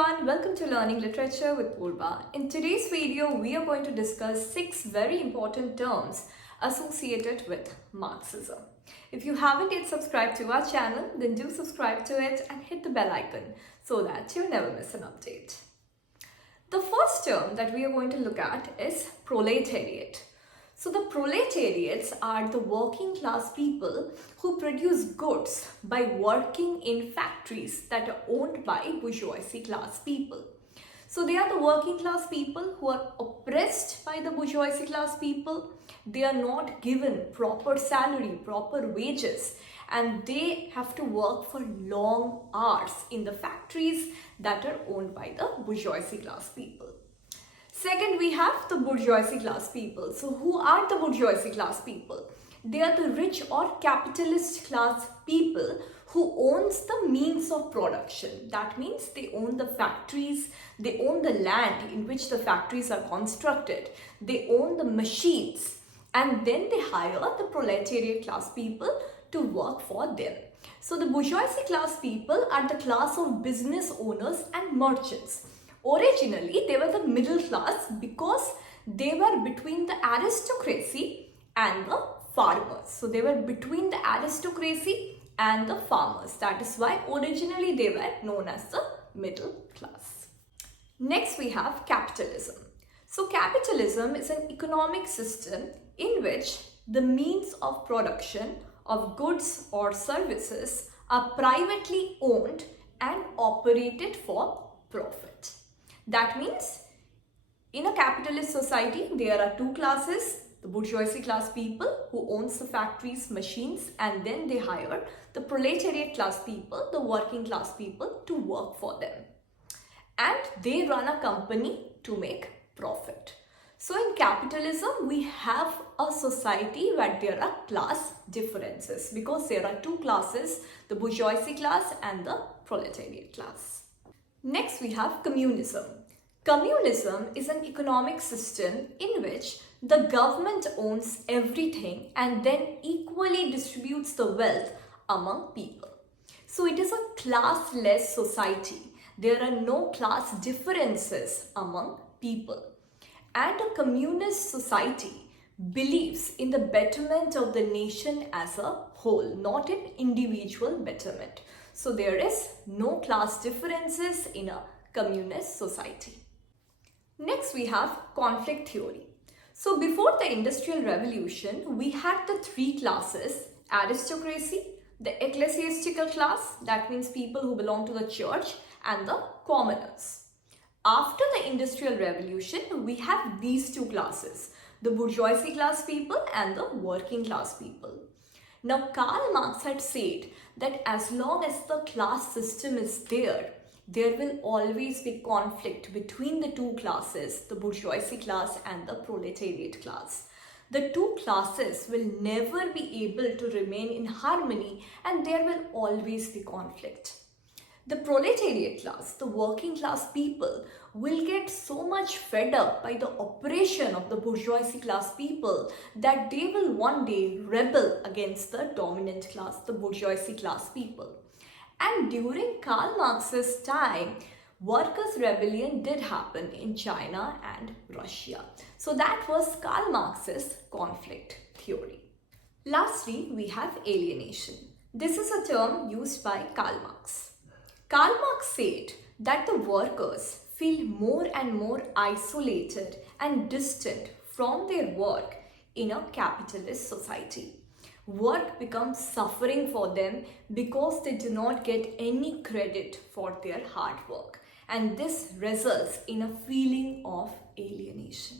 everyone, welcome to Learning Literature with Purva. In today's video, we are going to discuss 6 very important terms associated with Marxism. If you haven't yet subscribed to our channel, then do subscribe to it and hit the bell icon so that you never miss an update. The first term that we are going to look at is proletariat. So the proletariats are the working class people who produce goods by working in factories that are owned by bourgeoisie class people. So they are the working class people who are oppressed by the bourgeoisie class people. They are not given proper salary, proper wages, and they have to work for long hours in the factories that are owned by the bourgeoisie class people. Second, we have the bourgeoisie class people. So who are the bourgeoisie class people? They are the rich or capitalist class people who owns the means of production. That means they own the factories, they own the land in which the factories are constructed, they own the machines, and then they hire the proletariat class people to work for them. So the bourgeoisie class people are the class of business owners and merchants. Originally, they were the middle class because they were between the aristocracy and the farmers. So they were between the aristocracy and the farmers. That is why originally they were known as the middle class. Next, we have capitalism. So capitalism is an economic system in which the means of production of goods or services are privately owned and operated for profit. That means in a capitalist society, there are two classes, the bourgeoisie class people who owns the factories, machines, and then they hire the proletariat class people, the working class people, to work for them. And they run a company to make profit. So in capitalism, we have a society where there are class differences because there are two classes, the bourgeoisie class and the proletariat class. Next, we have communism. Communism is an economic system in which the government owns everything and then equally distributes the wealth among people. So it is a classless society. There are no class differences among people. And a communist society believes in the betterment of the nation as a whole, not in individual betterment. So there is no class differences in a communist society. Next, we have conflict theory. So before the Industrial Revolution, we had the three classes: aristocracy, the ecclesiastical class, that means people who belong to the church, and the commoners. After the Industrial Revolution, we have these two classes, the bourgeoisie class people and the working class people. Now, Karl Marx had said that as long as the class system is there will always be conflict between the two classes, the bourgeoisie class and the proletariat class. The two classes will never be able to remain in harmony and there will always be conflict. The proletariat class, the working class people, will get so much fed up by the oppression of the bourgeoisie class people that they will one day rebel against the dominant class, the bourgeoisie class people. And during Karl Marx's time, workers' rebellion did happen in China and Russia. So that was Karl Marx's conflict theory. Lastly, we have alienation. This is a term used by Karl Marx. Karl Marx said that the workers feel more and more isolated and distant from their work in a capitalist society. Work becomes suffering for them because they do not get any credit for their hard work, and this results in a feeling of alienation.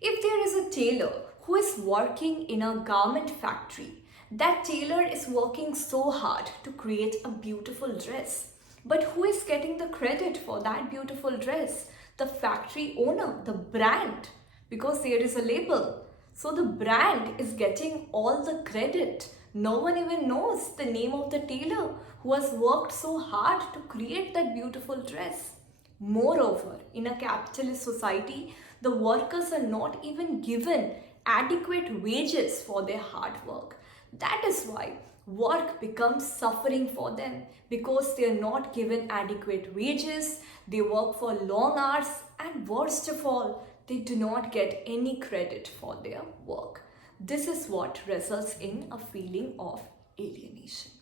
If there is a tailor who is working in a garment factory, that tailor is working so hard to create a beautiful dress. But who is getting the credit for that beautiful dress? The factory owner, the brand, because there is a label. So the brand is getting all the credit. No one even knows the name of the tailor who has worked so hard to create that beautiful dress. Moreover, in a capitalist society, the workers are not even given adequate wages for their hard work. That is why work becomes suffering for them because they are not given adequate wages, they work for long hours, and worst of all, they do not get any credit for their work. This is what results in a feeling of alienation.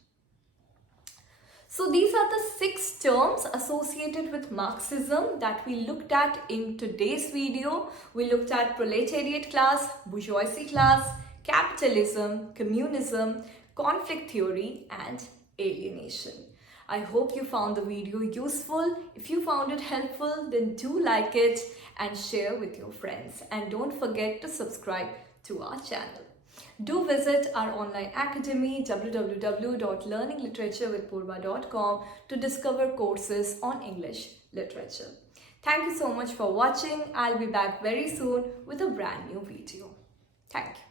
So these are the 6 terms associated with Marxism that we looked at in today's video. We looked at proletariat class, bourgeoisie class, capitalism, communism, conflict theory, and alienation. I hope you found the video useful. If you found it helpful, then do like it and share with your friends. And don't forget to subscribe to our channel. Do visit our online academy www.learningliteratureWithPurva.com to discover courses on English literature. Thank you so much for watching. I'll be back very soon with a brand new video. Thank you.